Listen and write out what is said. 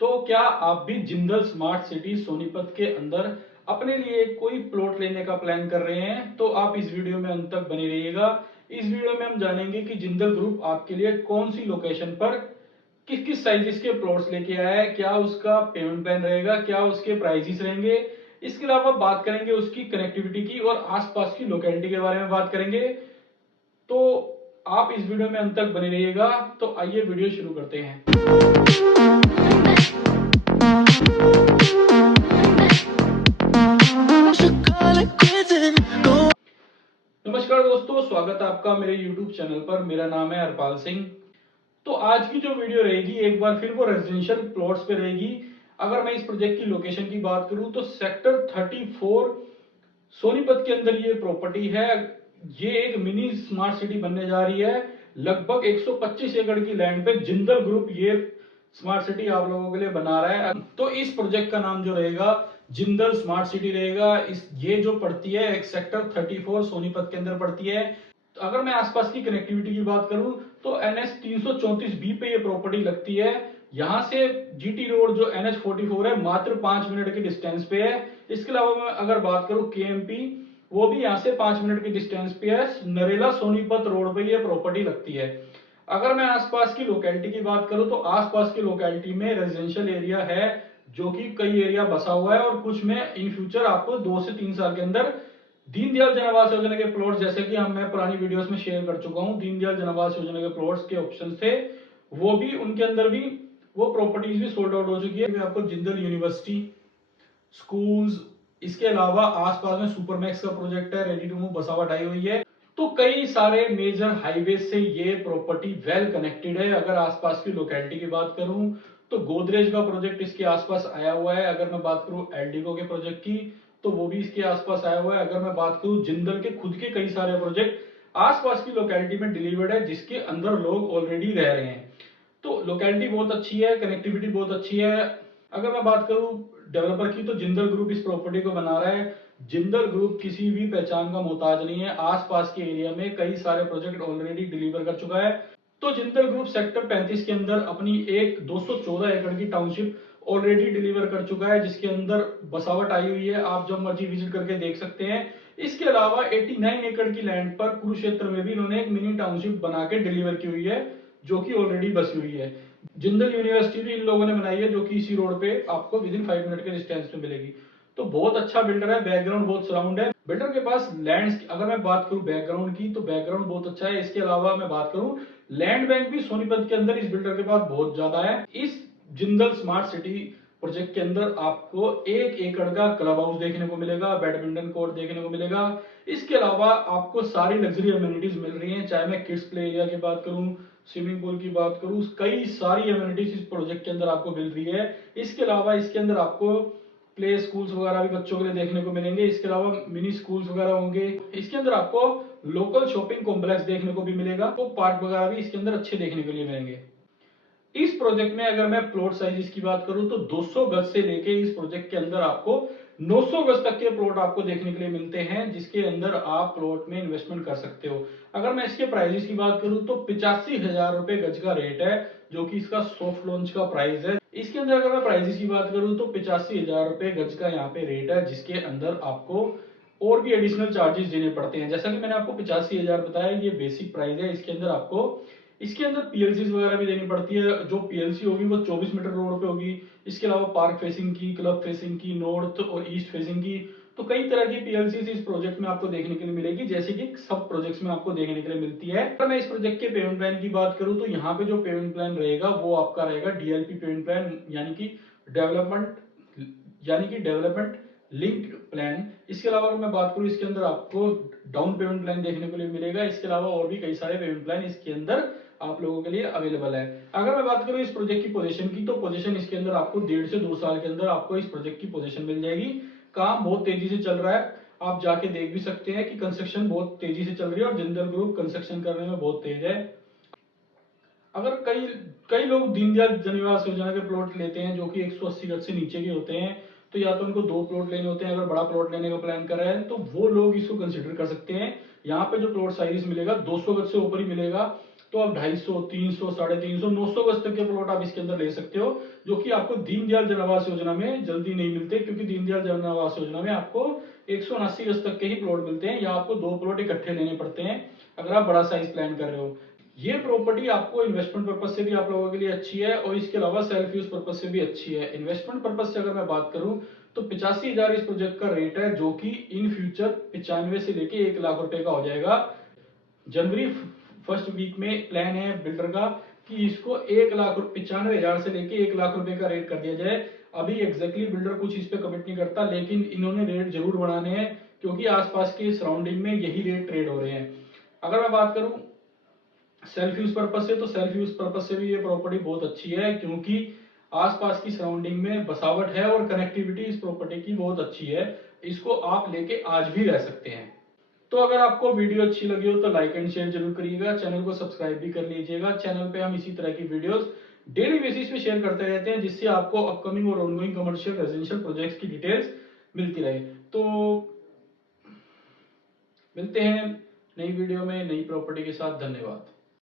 तो क्या आप भी जिंदल स्मार्ट सिटी सोनीपत के अंदर अपने लिए कोई प्लॉट लेने का प्लान कर रहे हैं? तो आप इस वीडियो में अंत तक बने रहिएगा। इस वीडियो में हम जानेंगे कि जिंदल ग्रुप आपके लिए कौन सी लोकेशन पर किस किस साइजेस के प्लॉट्स लेके आया है, क्या उसका पेमेंट प्लान रहेगा, क्या उसके प्राइसेस रहेंगे। इसके अलावा बात करेंगे उसकी कनेक्टिविटी की और आसपास की लोकेलिटी के बारे में बात करेंगे। तो आप इस वीडियो में अंत तक बने रहिएगा। तो आइए वीडियो शुरू करते हैं। नमस्कार दोस्तों, स्वागत है आपका मेरे YouTube चैनल पर। मेरा नाम है हरपाल सिंह। तो आज की जो वीडियो रहेगी एक बार फिर वो रेजिडेंशियल प्लॉट्स पे रहेगी। अगर मैं इस प्रोजेक्ट की लोकेशन की बात करूं तो सेक्टर 34 सोनीपत के अंदर ये प्रॉपर्टी है। ये एक मिनी स्मार्ट सिटी बनने जा रही है। लगभग 125 एकड़ की लैंड पे जिंदल ग्रुप ये स्मार्ट सिटी आप लोगों के लिए बना रहा है। तो इस प्रोजेक्ट का नाम जो रहेगा जिंदल स्मार्ट सिटी रहेगा। ये जो पड़ती है एक सेक्टर 34 सोनीपत के अंदर पड़ती है। तो अगर मैं आसपास की कनेक्टिविटी की बात करूं तो NH 334B पे ये प्रॉपर्टी लगती है। यहां से GT रोड जो NH 44 है मात्र 5 मिनट के डिस्टेंस पे है। इसके अलावा मैं अगर बात करूं KMP, वो भी यहां से 5 मिनट के डिस्टेंस पे है। नरेला सोनीपत रोड पे ये प्रॉपर्टी लगती है। अगर मैं आसपास की लोकेलिटी की बात करूं तो आसपास की लोकेलिटी में रेजिडेंशियल एरिया है जो कि कई एरिया बसा हुआ है और कुछ में इन फ्यूचर आपको 2 से 3 साल के अंदर दीनदयाल जन आवास योजना के प्लॉट, जैसे कि मैं पुरानी वीडियोस में शेयर कर चुका हूं, दीनदयाल जन आवास योजना के प्लॉट्स के ऑप्शन थे, वो भी उनके अंदर भी वो प्रॉपर्टीज भी सोल्ड आउट हो चुकी है। आपको जिंदल यूनिवर्सिटी, स्कूल्स, इसके अलावा आसपास में सुपरमैक्स का प्रोजेक्ट है, रेडी टू मूव बसावट आई हुई है। तो कई सारे मेजर हाईवे से ये प्रॉपर्टी वेल कनेक्टेड है। अगर आसपास की लोकेलिटी की बात करूं तो गोदरेज का प्रोजेक्ट इसके आसपास आया हुआ है। अगर मैं बात करूं एल्डिको के प्रोजेक्ट की तो वो भी इसके आसपास आया हुआ है। अगर मैं बात करूं जिंदल के खुद के कई सारे प्रोजेक्ट आसपास की लोकेलिटी में डिलीवर्ड है जिसके अंदर लोग ऑलरेडी रह रहे हैं। तो लोकेलिटी बहुत अच्छी है, कनेक्टिविटी बहुत अच्छी है। अगर मैं बात करूं डेवलपर की तो जिंदल ग्रुप इस प्रॉपर्टी को बना रहा है। जिंदल ग्रुप किसी भी पहचान का मोहताज नहीं है। आसपास के एरिया में कई सारे प्रोजेक्ट ऑलरेडी डिलीवर कर चुका है। तो जिंदल ग्रुप सेक्टर 35 के अंदर अपनी एक 214 एकड़ की टाउनशिप ऑलरेडी डिलीवर कर चुका है जिसके अंदर बसावट आई हुई है। आप जब मर्जी विजिट करके देख सकते हैं। इसके अलावा 89 एकड़ की लैंड पर कुरुक्षेत्र में भी इन्होंने एक मिनी टाउनशिप बना के डिलीवर की हुई है जो कि ऑलरेडी बसी हुई है। जिंदल यूनिवर्सिटी भी इन लोगों ने बनाई है जो कि इसी रोड पे आपको विद इन 5 मिनट के डिस्टेंस में मिलेगी। तो बहुत अच्छा बिल्डर है, बैकग्राउंड बहुत सराउंड है। बिल्डर के पास लैंड, अगर मैं बात करूं बैकग्राउंड की तो बैकग्राउंड बहुत अच्छा है। इसके अलावा मैं बात करूं लैंड बैंक भी सोनीपत के अंदर इस बिल्डर के पास बहुत ज्यादा है। इस जिंदल स्मार्ट सिटी प्रोजेक्ट के अंदर आपको 1 एकड़ का क्लब हाउस देखने को मिलेगा, बैडमिंटन कोर्ट देखने को मिलेगा। इसके अलावा आपको सारी लग्जरी अमेनिटीज मिल रही हैं, चाहे मैं किड्स प्ले एरिया की बात करूं, स्विमिंग पूल की बात करूं, कई सारी अमेनिटीज इस प्रोजेक्ट के अंदर आपको मिल रही है। इसके अलावा इसके अंदर आपको प्ले स्कूल्स वगैरह भी बच्चों के लिए देखने को मिलेंगे। इसके अलावा मिनी स्कूल्स वगैरह होंगे। इसके अंदर आपको लोकल शॉपिंग कॉम्प्लेक्स देखने को भी मिलेगा। तो पार्क वगैरह भी इसके अंदर अच्छे देखने के लिए मिलेंगे। इस प्रोजेक्ट में अगर मैं प्लॉट साइजेस की बात करूं तो 200 गज से लेके इस प्रोजेक्ट के अंदर आपको 900 गज तक के प्लॉट आपको देखने के लिए मिलते हैं जिसके अंदर आप प्लॉट में इन्वेस्टमेंट कर सकते हो। अगर मैं इसके प्राइजेस की बात करूं तो 85,000 रुपए गज का रेट है जो कि इसका सॉफ्ट लॉन्च का प्राइस है। इसके अंदर अगर मैं प्राइजेस की बात करूं तो 85,000 रुपए गज का यहाँ पे रेट है जिसके अंदर आपको और भी एडिशनल चार्जेस देने पड़ते हैं। जैसा कि मैंने आपको 85,000 बताया, ये बेसिक प्राइस है। इसके अंदर पीएलसी वगैरह भी देनी पड़ती है। जो पीएलसी होगी वो 24 मीटर रोड पे होगी। इसके अलावा पार्क फेसिंग की, क्लब फेसिंग की, नॉर्थ और ईस्ट फेसिंग की, तो कई तरह की पीएलसी इस प्रोजेक्ट में आपको देखने के लिए मिलेगी जैसे कि सब प्रोजेक्ट्स में आपको देखने के लिए मिलती है। अगर मैं इस प्रोजेक्ट के पेमेंट प्लान की बात करूं तो यहाँ पे जो पेमेंट प्लान रहेगा वो आपका रहेगा डीएलपी पेमेंट प्लान, यानी कि डेवलपमेंट लिंक्ड प्लान। इसके अलावा अगर मैं बात करूं इसके अंदर आपको डाउन पेमेंट प्लान देखने को लिए मिलेगा। इसके अलावा और भी कई सारे पेमेंट प्लान इसके अंदर आप लोगों के लिए अवेलेबल है। अगर मैं बात करूं इस प्रोजेक्ट की पोजीशन की तो पोजीशन इसके अंदर आपको 1.5 से 2 साल के अंदर आपको इस प्रोजेक्ट की पोजीशन मिल जाएगी। काम बहुत तेजी से चल रहा है, आप जाके देख भी सकते हैं कि कंस्ट्रक्शन बहुत तेजी से चल रही है और जिंदल ग्रुप कंस्ट्रक्शन करने में बहुत तेज है। अगर कई कई लोग दीनदयाल जन योजना के प्लॉट लेते हैं जो कि 180 गज से नीचे के होते हैं, तो या तो उनको 2 प्लॉट लेने होते हैं। अगर बड़ा प्लॉट लेने का प्लान कर रहे हैं तो वो लोग इसको कंसिडर कर सकते हैं। यहाँ पे जो प्लॉट साइज मिलेगा 200 गज से ऊपर ही मिलेगा। तो आप 250, 300, 350, 900 गज तक के प्लॉट आप इसके अंदर ले सकते हो, जो कि आपको दीनदयाल जन आवास योजना में जल्दी नहीं मिलते, क्योंकि दीनदयाल जन आवास योजना में आपको 179 गज तक के ही प्लॉट मिलते हैं, या आपको 2 प्लॉट इकट्ठे लेने पड़ते हैं अगर आप बड़ा साइज प्लान कर रहे हो। ये प्रॉपर्टी आपको इन्वेस्टमेंट पर्पज से भी आप लोगों के लिए अच्छी है, और इसके अलावा सेल्फ यूज पर्पज से भी अच्छी है। इन्वेस्टमेंट पर्पज से अगर मैं बात करूं तो 85,000 इस प्रोजेक्ट का रेट है, जो कि इन फ्यूचर 95 से लेके 1 लाख रुपए का हो जाएगा। जनवरी फर्स्ट वीक में प्लान है बिल्डर का कि इसको 1,95,000 से लेके 1 लाख रुपए का रेट कर दिया जाए। अभी एग्जैक्टली बिल्डर कुछ इस पे कमिट नहीं करता, लेकिन इन्होंने रेट जरूर बढ़ाने हैं, क्योंकि आसपास के सराउंडिंग में यही रेट ट्रेड हो रहे हैं। अगर मैं बात करूं सेल्फ यूज पर्पज से, तो सेल्फ यूज पर्पज से भी ये प्रॉपर्टी बहुत अच्छी है, क्योंकि आसपास की सराउंडिंग में बसावट है और कनेक्टिविटी इस प्रॉपर्टी की बहुत अच्छी है। इसको आप लेके आज भी रह सकते हैं। तो अगर आपको वीडियो अच्छी लगी हो तो लाइक एंड शेयर जरूर करिएगा, चैनल को सब्सक्राइब भी कर लीजिएगा। चैनल पे हम इसी तरह की वीडियोस डेली बेसिस पे शेयर करते रहते हैं, जिससे आपको अपकमिंग और ऑनगोइंग कमर्शियल रेजिडेंशियल प्रोजेक्ट्स की डिटेल्स मिलती रहे। तो मिलते हैं नई वीडियो में नई प्रॉपर्टी के साथ। धन्यवाद।